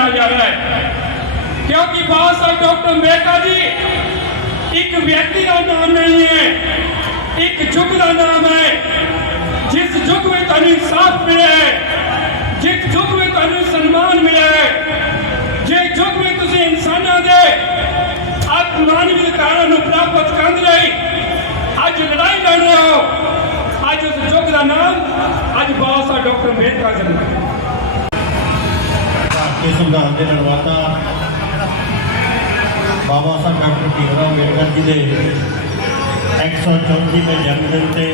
ਕੀਤਾ ਜਾ ਰਿਹਾ ਹੈ। ਕਿਉਂਕਿ ਬਾਬਾ ਸਾਹਿਬ ਡਾਕਟਰ ਅੰਬੇਡਕਰ ਜੀ ਇੱਕ ਵਿਅਕਤੀ ਦਾ ਨਾਮ ਨਹੀਂ ਹੈ, ਇੱਕ ਯੁੱਗ ਦਾ ਨਾਮ ਹੈ। ਜਿਸ ਯੁੱਗ ਵਿੱਚ ਤੁਹਾਨੂੰ ਇਨਸਾਫ ਮਿਲਿਆ ਹੈ, ਜਿਸ ਯੁੱਗ ਵਿੱਚ ਤੁਹਾਨੂੰ ਸਨਮਾਨ ਮਿਲਿਆ ਹੈ, ਜੇ ਯੁੱਗ ਵਿੱਚ ਤੁਸੀਂ ਇਨਸਾਨਾਂ ਦੇ ਆਤਮਾਨਵੀ ਅਧਿਕਾਰਾਂ ਨੂੰ ਪ੍ਰਾਪਤ ਕਰਨ ਲਈ ਅੱਜ ਲੜਾਈ ਲੜ ਰਹੇ ਹੋ, ਅੱਜ ਉਸ ਯੁੱਗ ਦਾ ਨਾਮ ਅੱਜ ਬਾਬਾ ਸਾਹਿਬ ਡਾਕਟਰ ਅੰਬੇਡਕਰ ਜੀ ਨੇ ਸੰਵਿਧਾਨ ਦੇ ਨਿਰਮਾਤਾ ਬਾਬਾ ਸਾਹਿਬ ਡਾਕਟਰ ਭੀਮਰਾਓ ਅੰਬੇਡਕਰ ਜੀ ਦੇ 134ਵੇਂ ਜਨਮ ਦਿਨ ਤੇ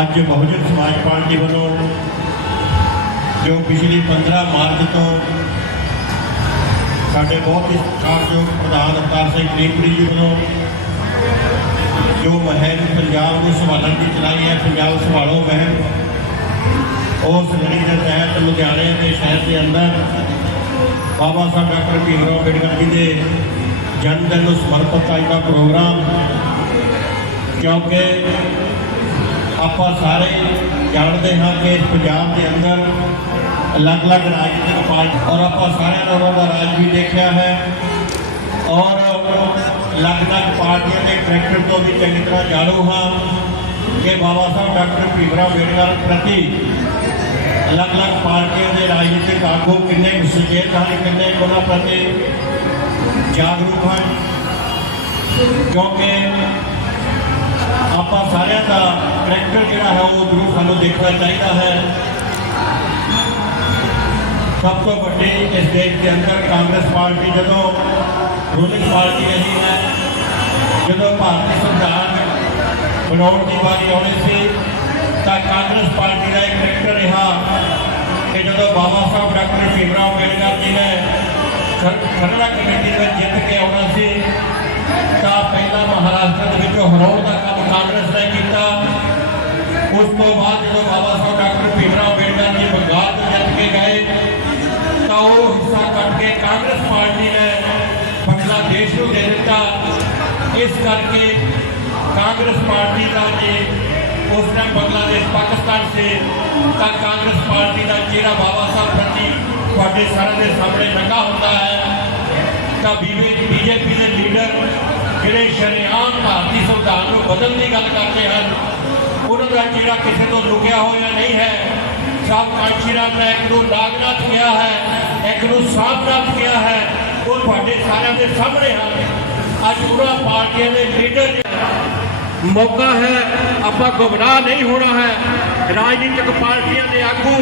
ਅੱਜ ਬਹੁਜਨ ਸਮਾਜ ਪਾਰਟੀ ਵੱਲੋਂ ਜੋ ਪਿਛਲੀ 15 ਮਾਰਚ ਤੋਂ ਸਾਡੇ ਬਹੁਤ ਹੀ ਸਤਿਕਾਰਯੋਗ ਪ੍ਰਧਾਨ ਅਵਤਾਰ ਸਿੰਘ ਨੀਪੜੀ ਜੀ ਵੱਲੋਂ ਜੋ ਮੁਹਿੰਮ ਪੰਜਾਬ ਨੂੰ ਸੰਭਾਲਣ ਦੀ ਚਲਾਈ ਹੈ, ਪੰਜਾਬ ਸੰਭਾਲੋ ਮਹਿਮ ਉਸ ਲੜੀ ਦੇ ਤਹਿਤ ਲੁਧਿਆਣੇ ਦੇ ਸ਼ਹਿਰ ਦੇ ਅੰਦਰ ਬਾਬਾ ਸਾਹਿਬ ਡਾਕਟਰ ਭੀਮਰਾਓ ਅੰਬੇਡਕਰ ਜੀ ਦੇ ਜਨਮ ਦਿਨ ਨੂੰ ਸਮਰਪਿਤ ਅੱਜ ਦਾ ਪ੍ਰੋਗਰਾਮ, ਕਿਉਂਕਿ ਆਪਾਂ ਸਾਰੇ ਜਾਣਦੇ ਹਾਂ ਕਿ ਪੰਜਾਬ ਦੇ ਅੰਦਰ ਅਲੱਗ-ਅਲੱਗ ਰਾਜਨੀਤਿਕ ਪਾਰਟੀ ਔਰ ਆਪਾਂ ਸਾਰਿਆਂ ਨੇ ਉਹਨਾਂ ਦਾ ਰਾਜ ਵੀ ਦੇਖਿਆ ਹੈ ਔਰ ਅਲੱਗ-ਅਲੱਗ ਪਾਰਟੀਆਂ ਦੇ ਕਰੈਕਟਰ ਤੋਂ ਵੀ ਚੰਗੀ ਤਰ੍ਹਾਂ ਜਾਣੂ ਹਾਂ। ਕਿ ਬਾਬਾ ਸਾਹਿਬ ਡਾਕਟਰ ਭੀਮਰਾਓ ਅੰਬੇਡਕਰ ਪ੍ਰਤੀ ਅਲੱਗ-ਅਲੱਗ ਪਾਰਟੀਆਂ ਦੇ ਰਾਜਨੀਤਿਕ ਆਗੂ ਕਿੰਨੇ ਕੁ ਸੁਚੇਤ ਹਨ ਕਿੰਨੇ ਕੁ ਉਹਨਾਂ ਪ੍ਰਤੀ ਜਾਗਰੂਕ ਹਨ ਕਿਉਂਕਿ ਆਪਾਂ ਸਾਰਿਆਂ ਦਾ ਕਰੈਕਟਰ ਜਿਹੜਾ ਹੈ ਉਹ ਜ਼ਰੂਰ ਸਾਨੂੰ ਦੇਖਣਾ ਚਾਹੀਦਾ ਹੈ ਸਭ ਤੋਂ ਵੱਡੀ ਇਸ ਦੇਸ਼ ਦੇ ਅੰਦਰ ਕਾਂਗਰਸ ਪਾਰਟੀ ਜਦੋਂ ਰੂਲਿੰਗ ਪਾਰਟੀ ਰਹੀ ਹੈ ਜਦੋਂ ਭਾਰਤੀ ਸੰਵਿਧਾਨ ਬਣਾਉਣ ਦੀ ਵਾਰੀ ਆਉਣੀ ਸੀ, ਤਾਂ ਕਾਂਗਰਸ ਪਾਰਟੀ ਦਾ ਇੱਕ ਕਰੈਕਟਰ ਰਿਹਾ ਕਿ ਜਦੋਂ ਬਾਬਾ ਸਾਹਿਬ ਡਾਕਟਰ ਭੀਮਰਾਓ ਅੰਬੇਡਕਰ ਜੀ ਨੇ ਖਰੜਾ ਕਮੇਟੀ ਵਿੱਚ ਜਿੱਤ ਕੇ ਆਉਣਾ ਸੀ, ਤਾਂ ਪਹਿਲਾਂ ਮਹਾਰਾਸ਼ਟਰ ਦੇ ਵਿੱਚੋਂ ਹਰਾਉਣ ਦਾ ਕੰਮ ਕਾਂਗਰਸ ਨੇ ਕੀਤਾ। ਉਸ ਤੋਂ ਬਾਅਦ ਜਦੋਂ ਬਾਬਾ ਸਾਹਿਬ ਡਾਕਟਰ ਭੀਮਰਾਓ ਅੰਬੇਡਕਰ ਜੀ ਬੰਗਾਲ ਤੋਂ ਜਿੱਤ ਕੇ ਗਏ, ਤਾਂ ਉਹ ਹਿੱਸਾ ਕੱਟ ਕੇ ਕਾਂਗਰਸ ਪਾਰਟੀ ਨੇ ਬੰਗਲਾਦੇਸ਼ ਨੂੰ ਦੇ ਦਿੱਤਾ। ਇਸ ਕਰਕੇ ਕਾਂਗਰਸ ਪਾਰਟੀ ਦਾ ਜੇ ਉਸ ਟਾਈਮ ਬੰਗਲਾਦੇਸ਼ ਪਾਕਿਸਤਾਨ ਸੇ ਤਾਂ ਕਾਂਗਰਸ ਪਾਰਟੀ ਦਾ ਚਿਹਰਾ ਬਾਬਾ ਸਾਹਿਬ ਪ੍ਰਤੀ ਤੁਹਾਡੇ ਸਾਰਿਆਂ ਦੇ ਸਾਹਮਣੇ ਨੰਗਾ ਹੁੰਦਾ ਹੈ। ਤਾਂ ਬੀਜੇਪੀ ਦੇ ਲੀਡਰ ਜਿਹੜੇ ਸ਼ਰੇਆਮ ਭਾਰਤੀ ਸੰਵਿਧਾਨ ਨੂੰ ਬਦਲਣ ਦੀ ਗੱਲ ਕਰਦੇ ਹਨ, ਉਹਨਾਂ ਦਾ ਚਿਹਰਾ ਕਿਸੇ ਤੋਂ ਲੁਕਿਆ ਹੋਇਆ ਨਹੀਂ ਹੈ। ਸਭ ਕਾਂਸ਼ੀਰਾਮ ਨੇ ਇੱਕ ਨੂੰ ਲਾਗਨਾਥ ਕਿਹਾ ਹੈ, ਇੱਕ ਨੂੰ ਸਾਮਨਾਥ ਕਿਹਾ ਹੈ, ਉਹ ਤੁਹਾਡੇ ਸਾਰਿਆਂ ਦੇ ਸਾਹਮਣੇ ਹਨ। ਅੱਜ ਉਹਨਾਂ ਪਾਰਟੀਆਂ ਦੇ ਲੀਡਰ ਮੌਕਾ ਹੈ, ਆਪਾਂ ਗੁੰਮਰਾਹ ਨਹੀਂ ਹੋਣਾ ਹੈ। ਰਾਜਨੀਤਿਕ ਪਾਰਟੀਆਂ ਦੇ ਆਗੂ,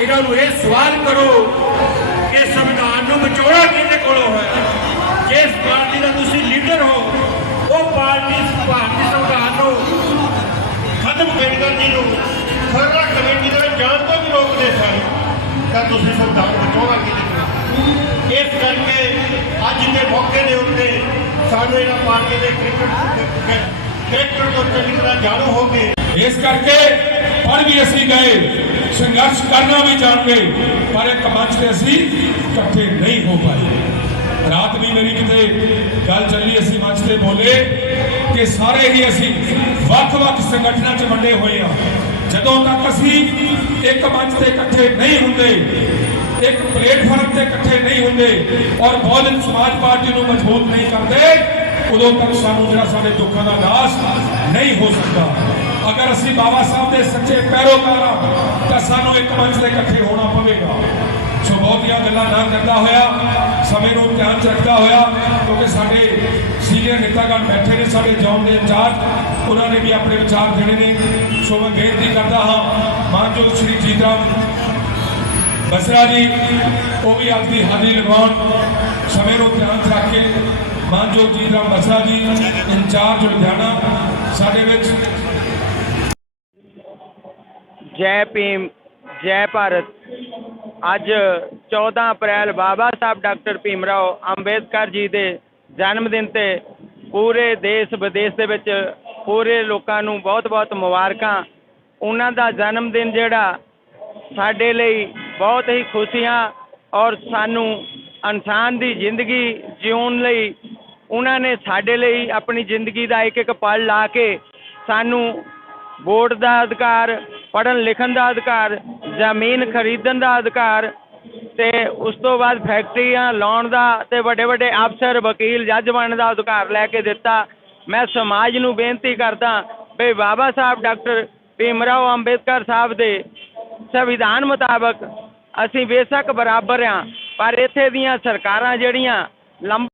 ਇਹਨਾਂ ਨੂੰ ਇਹ ਸਵਾਲ ਕਰੋ ਕਿ ਸੰਵਿਧਾਨ ਨੂੰ ਬਚਾਉਣਾ ਕਿਹਦੇ ਕੋਲੋਂ ਹੈ? ਜਿਸ ਪਾਰਟੀ ਦਾ ਤੁਸੀਂ ਲੀਡਰ ਹੋ, ਉਹ ਪਾਰਟੀ ਭਾਰਤੀ ਸੰਵਿਧਾਨ ਨੂੰ ਖਤਮ ਅੰਬੇਡਕਰ ਜੀ ਨੂੰ ਖਰੜਾ ਕਮੇਟੀ ਦੇ ਜਾਣ ਤੋਂ ਵੀ ਰੋਕਦੇ ਸਨ। ਤਾਂ ਤੁਸੀਂ ਸੰਵਿਧਾਨ ਬਚਾਉਣਾ ਕਿਹਦੇ ਕੋਲ? ਇਸ ਕਰਕੇ ਅੱਜ ਦੇ ਮੌਕੇ ਦੇ ਉੱਤੇ ਸਾਨੂੰ ਇਹਨਾਂ ਪਾਰਟੀ ਦੇ ਕ੍ਰਿਕਟ ਕ੍ਰਿਕਟ ਤੋਂ ਚੰਗੀ ਤਰ੍ਹਾਂ ਜਾਣੂ ਹੋ ਕੇ ਇਸ ਕਰਕੇ ਪੜ ਵੀ ਅਸੀਂ ਗਏ, ਸੰਘਰਸ਼ ਕਰਨਾ ਵੀ ਜਾਣਦੇ ਪਰ ਇੱਕ ਮੰਚ ਤੇ ਅਸੀਂ ਇਕੱਠੇ ਨਹੀਂ ਹੋ ਪਾਏ। ਰਾਤ ਵੀ ਮੇਰੀ ਕਿਤੇ ਗੱਲ ਚੱਲੀ, ਅਸੀਂ ਮੰਚ ਤੇ ਬੋਲੇ ਕਿ ਸਾਰੇ ਹੀ ਅਸੀਂ ਵੱਖ-ਵੱਖ ਸੰਗਠਨਾਂ 'ਚ ਵੰਡੇ ਹੋਏ ਆ ਜਦੋਂ ਤੱਕ ਅਸੀਂ ਇੱਕ ਮੰਚ ਤੇ ਇਕੱਠੇ ਨਹੀਂ ਹੁੰਦੇ, ਇੱਕ ਪਲੇਟਫਾਰਮ ਤੇ ਇਕੱਠੇ ਨਹੀਂ ਹੁੰਦੇ ਔਰ ਬਹੁਜਨ ਸਮਾਜ ਪਾਰਟੀ ਨੂੰ ਮਜ਼ਬੂਤ ਨਹੀਂ ਕਰਦੇ, ਉਦੋਂ ਤੱਕ ਸਾਨੂੰ ਜਿਹੜਾ ਸਾਡੇ ਦੁੱਖਾਂ ਦਾ ਨਾਸ਼ ਨਹੀਂ ਹੋ ਸਕਦਾ। ਅਗਰ ਅਸੀਂ ਬਾਬਾ ਸਾਹਿਬ ਦੇ ਸੱਚੇ ਪੈਰੋਕਾਰ ਹਾਂ, ਤਾਂ ਸਾਨੂੰ ਇੱਕ ਮੰਚ ਤੇ ਇਕੱਠੇ ਹੋਣਾ ਪਵੇਗਾ। ਸੋ ਬਹੁਤੀਆਂ ਗੱਲਾਂ ਨਾ ਕਰਦਾ ਹੋਇਆ, ਸਮੇਂ ਨੂੰ ਧਿਆਨ 'ਚ ਰੱਖਦਾ ਹੋਇਆ, ਕਿਉਂਕਿ ਸਾਡੇ ਸੀਨੀਅਰ ਨੇਤਾਗਣ ਬੈਠੇ ਨੇ ਸਾਡੇ ਜੌਨ ਦੇ ਇੰਚਾਰਜ, ਉਹਨਾਂ ਨੇ ਵੀ ਆਪਣੇ ਵਿਚਾਰ ਦੇਣੇ ਨੇ। ਸੋ ਮੈਂ ਬੇਨਤੀ ਕਰਦਾ ਹਾਂ, ਮਾਨਯੋਗ ਸ਼੍ਰੀ ਜੀਤਰਾਮ ਬਸਰਾ ਜੀ, ਉਹ ਵੀ ਆਪਦੀ ਹਾਜ਼ਰੀ ਲਗਾਉਣ ਸਮੇਂ ਨੂੰ ਧਿਆਨ 'ਚ ਰੱਖ। ਕੇ ਮਾਨਯੋਗ ਜੀਤਰਾਮ ਬਸਰਾ ਜੀ, ਇੰਚਾਰਜ ਲੁਧਿਆਣਾ, ਸਾਡੇ ਵਿੱਚ। ਜੈ ਭੀਮ, ਜੈ ਭਾਰਤ। ਅੱਜ 14 ਅਪ੍ਰੈਲ ਬਾਬਾ ਸਾਹਿਬ ਡਾਕਟਰ ਭੀਮ ਰਾਓ ਅੰਬੇਦਕਰ ਜੀ ਦੇ ਜਨਮ ਦਿਨ ਤੇ ਪੂਰੇ ਦੇਸ਼ ਵਿਦੇਸ਼ ਦੇ ਵਿੱਚ ਪੂਰੇ ਲੋਕਾਂ ਨੂੰ ਬਹੁਤ-ਬਹੁਤ ਮੁਬਾਰਕਾਂ। ਉਹਨਾਂ ਦਾ ਜਨਮ ਦਿਨ ਜਿਹੜਾ ਸਾਡੇ ਲਈ ਬਹੁਤ ਹੀ ਖੁਸ਼ੀਆਂ ਔਰ ਸਾਨੂੰ ਇਨਸਾਨ ਦੀ ਜ਼ਿੰਦਗੀ ਜਿਉਣ ਲਈ ਉਹਨਾਂ ਨੇ ਸਾਡੇ ਲਈ ਆਪਣੀ ਜ਼ਿੰਦਗੀ ਦਾ ਇੱਕ ਇੱਕ ਪਲ ਲਾ ਕੇ ਸਾਨੂੰ ਵੋਟ ਦਾ ਅਧਿਕਾਰ, ਪੜ੍ਹਨ ਲਿਖਣ ਦਾ ਅਧਿਕਾਰ ਜ਼ਮੀਨ ਖਰੀਦਣ ਦਾ ਅਧਿਕਾਰ ਤੇ ਉਸ ਤੋਂ ਬਾਅਦ ਫੈਕਟਰੀਆਂ ਲਾਉਣ ਦਾ ਤੇ ਵੱਡੇ ਵੱਡੇ ਅਫਸਰ, ਵਕੀਲ, ਜੱਜ ਬਣਨ ਦਾ ਅਧਿਕਾਰ ਲੈ ਕੇ ਦਿੱਤਾ। ਮੈਂ ਸਮਾਜ ਨੂੰ ਬੇਨਤੀ ਕਰਦਾ ਵੀ ਬਾਬਾ ਸਾਹਿਬ, ਡਾਕਟਰ ਭੀਮ ਰਾਓ ਅੰਬੇਦਕਰ ਸਾਹਿਬ ਦੇ ਸੰਵਿਧਾਨ ਮੁਤਾਬਕ ਅਸੀਂ ਬੇਸ਼ੱਕ ਬਰਾਬਰ ਆ, ਪਰ ਇੱਥੇ ਦੀਆਂ ਸਰਕਾਰਾਂ ਜਿਹੜੀਆਂ ਲੰਬ